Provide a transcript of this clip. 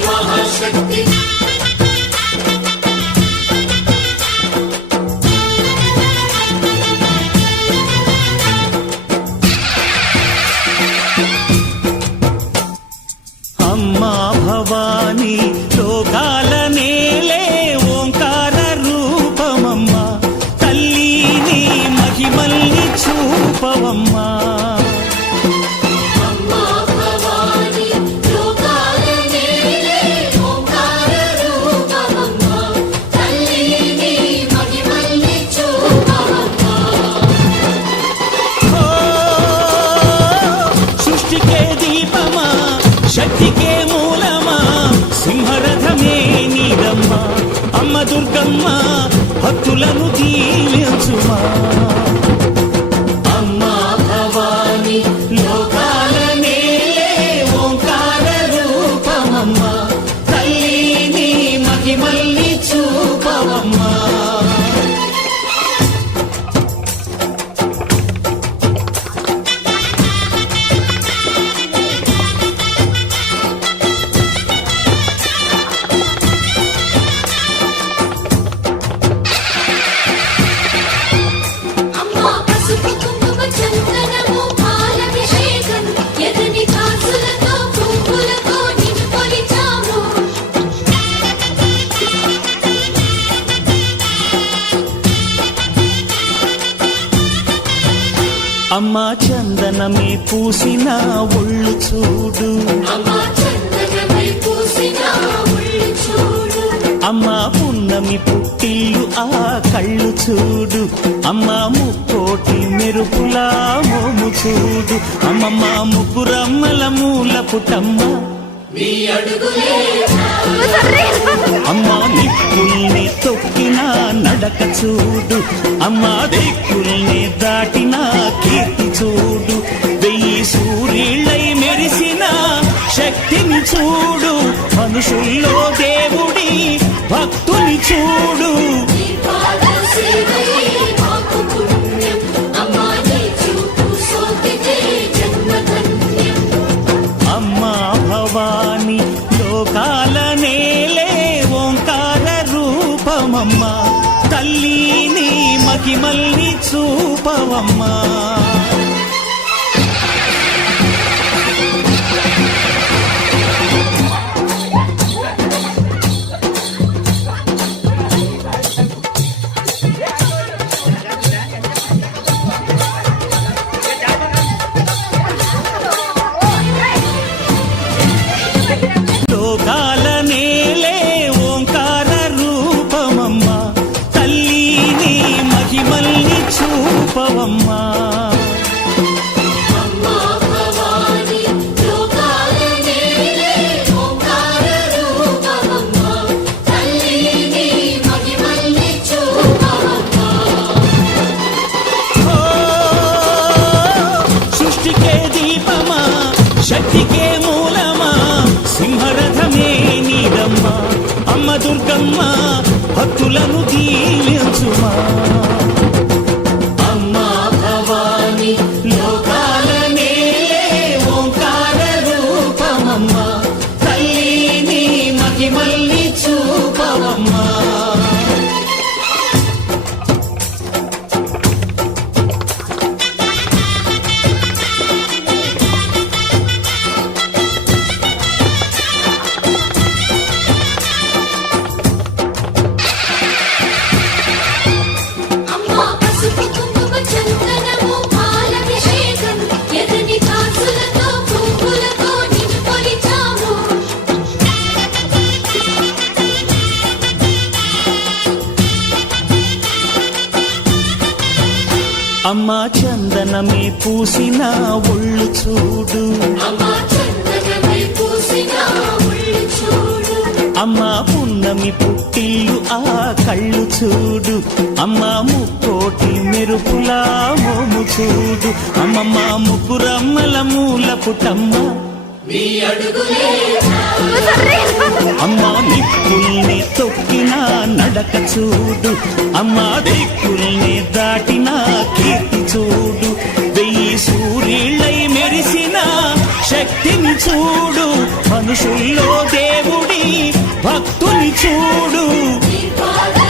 మహాశక్తి అమ్మా భవాని లోకాల నేలే ఓంకార రూపమమ్మా తల్లిని మహిమల్ని చూపవమ్మా శక్తికే మూలమా సింహరథమే నీదమ్మా అమ్మ దుర్గమ్మ భక్తులను దీవించుమా అమ్మా భవాని లోకాల నేలే ఓంకార రూపమమ్మా తల్లిని మహిమల్ని చూపవమ్మా అమ్మా చందనమే పూసిన ఒళ్ళు చూడు అమ్మా పున్నమి పుట్టిల్లు ఆ కళ్ళు చూడు అమ్మా ముక్కోటి మెరుపులా మోము చూడు అమ్మమ్మ ముగ్గురమ్మల మూల పుటమ్మ అమ్మా నిప్పుల్ని తొక్కిన నడక చూడు అమ్మా దిక్కుల్ని దాటిన కీర్తి చూడు వెయ్యి సూర్యుళ్ళై మెరిసిన శక్తిని చూడు మనుషుల్లో దేవుడి భక్తుని చూడు అమ్మా భవాని లోకాల నేలే ఓంకార రూపమమ్మా తల్లిని మహిమల్ని చూపవమ్మా లోకాల నేలే ఓంకార రూపమమ్మా తల్లిని మహిమల్ని చూపవమ్మా సృష్టికే దీపమా శక్తికే మూలమా సింహరథమే నీదమ్మా అమ్మ దుర్గమ్మ భక్తులను దీవించుమా అమ్మా భవాని లోకాల నేలే ఓంకార రూపమమ్మా తల్లిని మహిమల్ని చూపవమ్మా అమ్మా చందనమే పూసిన ఒళ్ళు చూడు అమ్మా పున్నమి పుట్టిల్లు ఆ కళ్ళు చూడు అమ్మా ముక్కోటి మెరుపులా మోము చూడు అమ్మమ్మ ముగ్గురమ్మల మూల పుటమ్మ అమ్మా నిప్పుల్ని తొక్కిన నడక చూడు అమ్మా దిక్కుల్ని దాటిన కీర్తి చూడు వెయ్యి సూర్యుళ్ళై మెరిసిన శక్తిని చూడు మనుషుల్లో దేవుడి భక్తుని చూడు దీపాలు